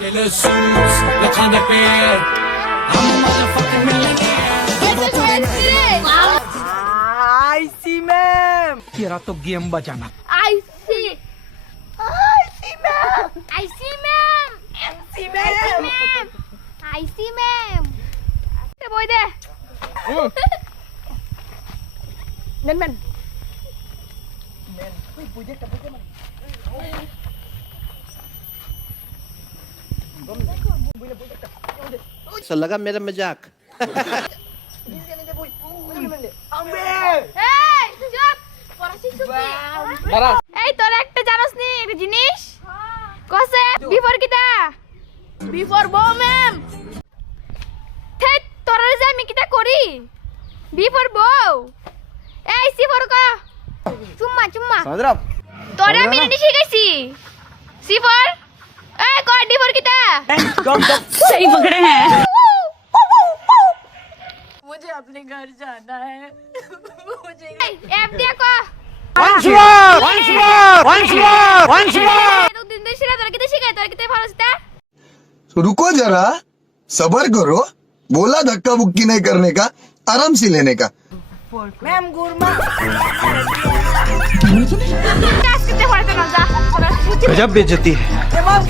Killer suits, look on the bed. I'm a motherfucking millionaire. आईसी ma'am तेरा तो game बजाना आईसी आईसी मैम आईसी मैम एमसी मैम आईसी मैम বই দে নেন ম্যাম अच्छा लगा मेरा मजाक এই চুপ ফরাসি চুপি এই তোর একটা জানোস নি একটা জিনিস কসে বিফোর কিটা বিফোর বউ ম্যাম তে তোরা যে আমি কিটা করি বিফোর বউ এই সি ফর কা চুম্মা চুম্মা समझ তোরে আমি নি শিখাইছি সি ফর এই কর ডি ফর কিটা सही पकड़े हैं मुझे अपने घर जाना है मुझे एफ दिया को तो दिन देश रे তোর কিতে শিখাই তোর কিতে ফারসটা रुको जरा सबर करो बोला धक्का बुक्की नहीं करने का आराम से लेने का ম্যাম গুরমা কাজ করতে পারতে না যা गजब बेइज्जती है ম্যাম